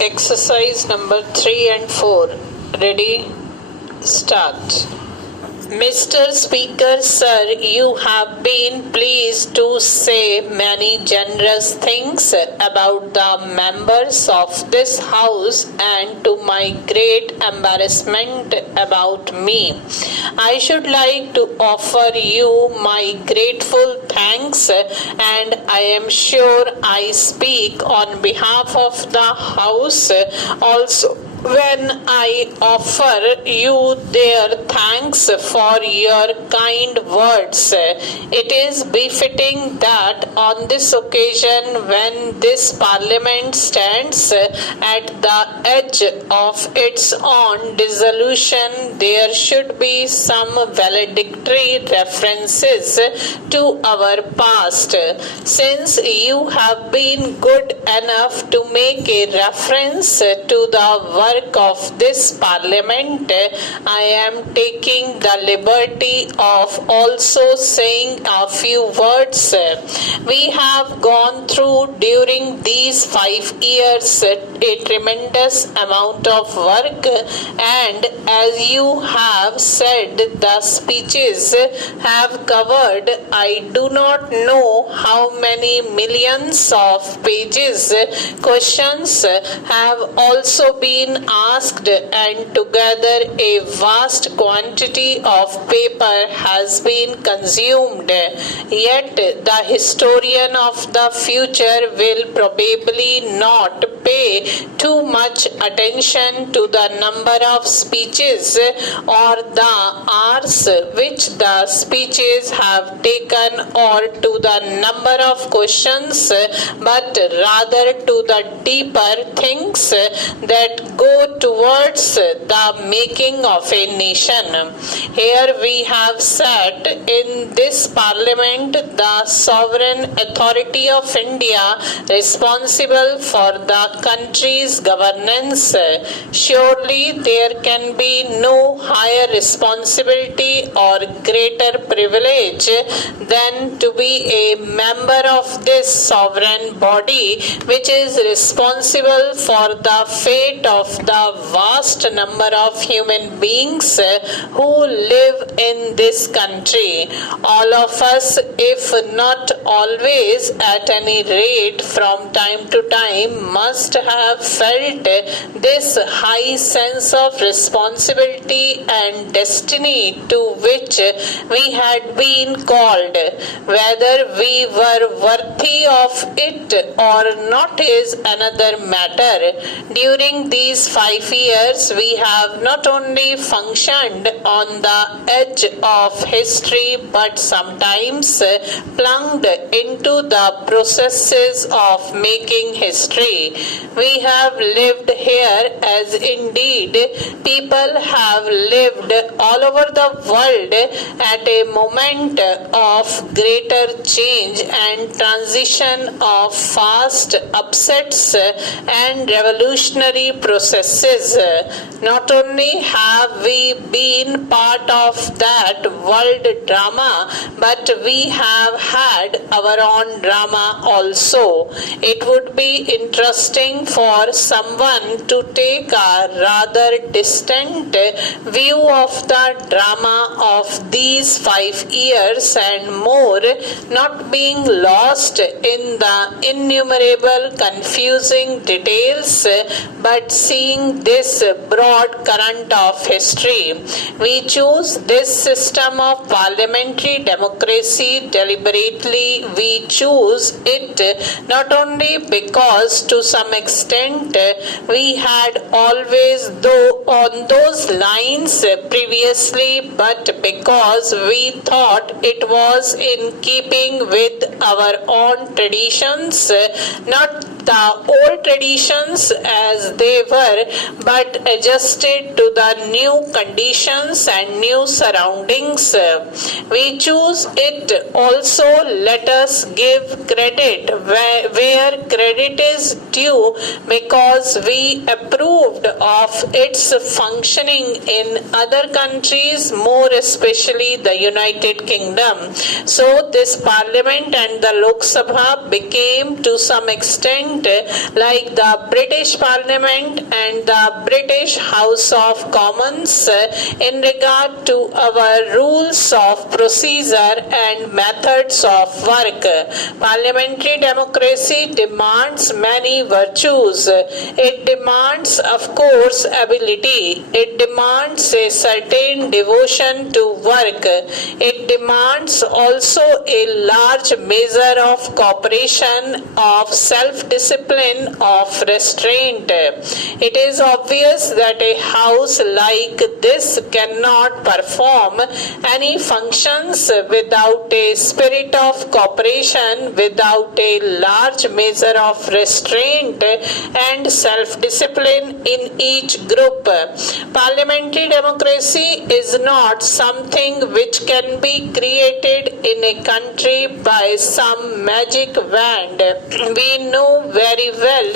Exercise number 3 and 4. Ready? Start. Mr. Speaker, sir, you have been pleased to say many generous things about the members of this House and to my great embarrassment about me. I should like to offer you my grateful thanks, and I am sure I speak on behalf of the House also when I offer you their thanks for your kind words. It is befitting that on this occasion, when this Parliament stands at the edge of its own dissolution, there should be some valedictory references to our past. Since you have been good enough to make a reference to the work of this Parliament, I am taking the liberty of also saying a few words. We have gone through during these 5 years a tremendous amount of work, and as you have said, the speeches have covered I do not know how many millions of pages. Questions have also been asked, and together a vast quantity of paper has been consumed. Yet the historian of the future will probably not pay too much attention to the number of speeches or the hours which the speeches have taken, or to the number of questions, but rather to the deeper things that go towards the making of a nation. Here we have sat in this Parliament, the sovereign authority of India, responsible for the country's governance. Surely there can be no higher responsibility or greater privilege than to be a member of this sovereign body, which is responsible for the fate of the vast number of human beings who live in this country. All of us, if not always, at any rate from time to time, must have felt this high sense of responsibility and destiny to which we had been called. Whether we were worthy of it or not is another matter. During these 5 years, we have not only functioned on the edge of history, but sometimes plunged into the processes of making history. We have lived here, as indeed people have lived all over the world, at a moment of greater change and transition, of fast upsets and revolutionary processes. Not only have we been part of that world drama, but we have had our own drama also. It would be interesting for someone to take a rather distant view of the drama of these 5 years and more, not being lost in the innumerable confusing details, but seeing this broad current of history. We choose this system of parliamentary democracy deliberately. We choose it not only because to some extent we had always on those lines previously, but because we thought it was in keeping with our own traditions, not the old traditions as they were, but adjusted to the new conditions and new surroundings. We choose it also, let us give credit where credit is due, because we approved of its functioning in other countries, more especially the United Kingdom. So this Parliament and the Lok Sabha became to some extent Parliament like the British Parliament and the British House of Commons in regard to our rules of procedure and methods of work. Parliamentary democracy demands many virtues. It demands, of course, ability. It demands a certain devotion to work. It demands also a large measure of cooperation, of self-discipline, of restraint. It is obvious that a house like this cannot perform any functions without a spirit of cooperation, without a large measure of restraint and self-discipline in each group. Parliamentary democracy is not something which can be created in a country by some magic wand. We know very well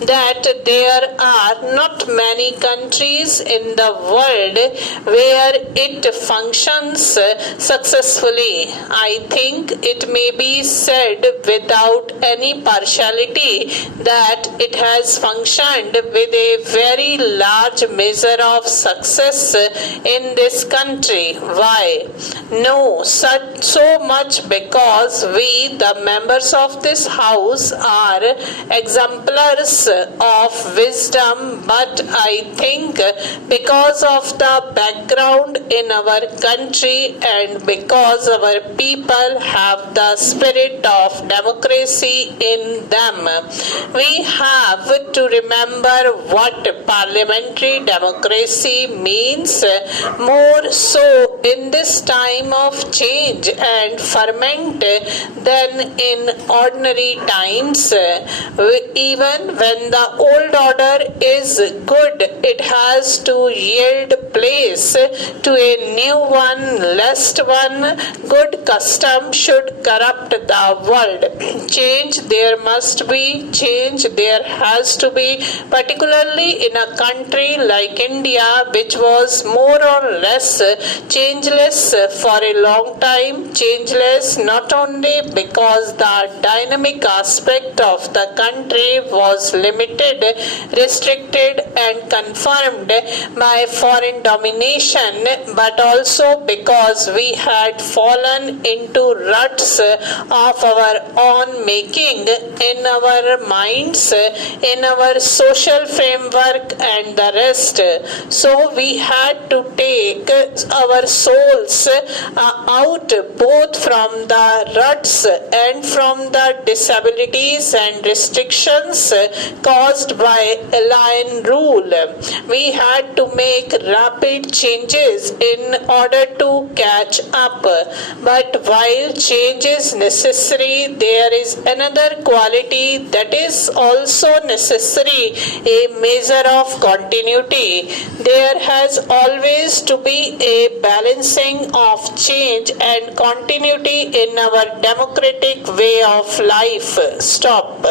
that there are not many countries in the world where it functions successfully. I think it may be said without any partiality that it has functioned with a very large measure of success in this country. Why? No, so much because we, the members of this house, are exemplars of wisdom, but I think because of the background in our country and because our people have the spirit of democracy in them, we have to remember what parliamentary democracy means, more so in this time of change and ferment than in ordinary times. Even when the old order is good, it has to yield place to a new one, lest one good custom should corrupt the world. Change there must be, change there has to be, particularly in a country like India, which was more or less changeless for a long time. Changeless not only because the dynamic aspect of the country was limited, restricted and confirmed by foreign domination, but also because we had fallen into ruts of our own making in our minds, in our social framework and the rest. So we had to take our souls out both from the ruts and from the disabilities and restrictions caused by alien rule. We had to make rapid changes in order to catch up. But while change is necessary, there is another quality that is also necessary, a measure of continuity. There has always to be a balancing of change and continuity in our democratic way of life. Stop.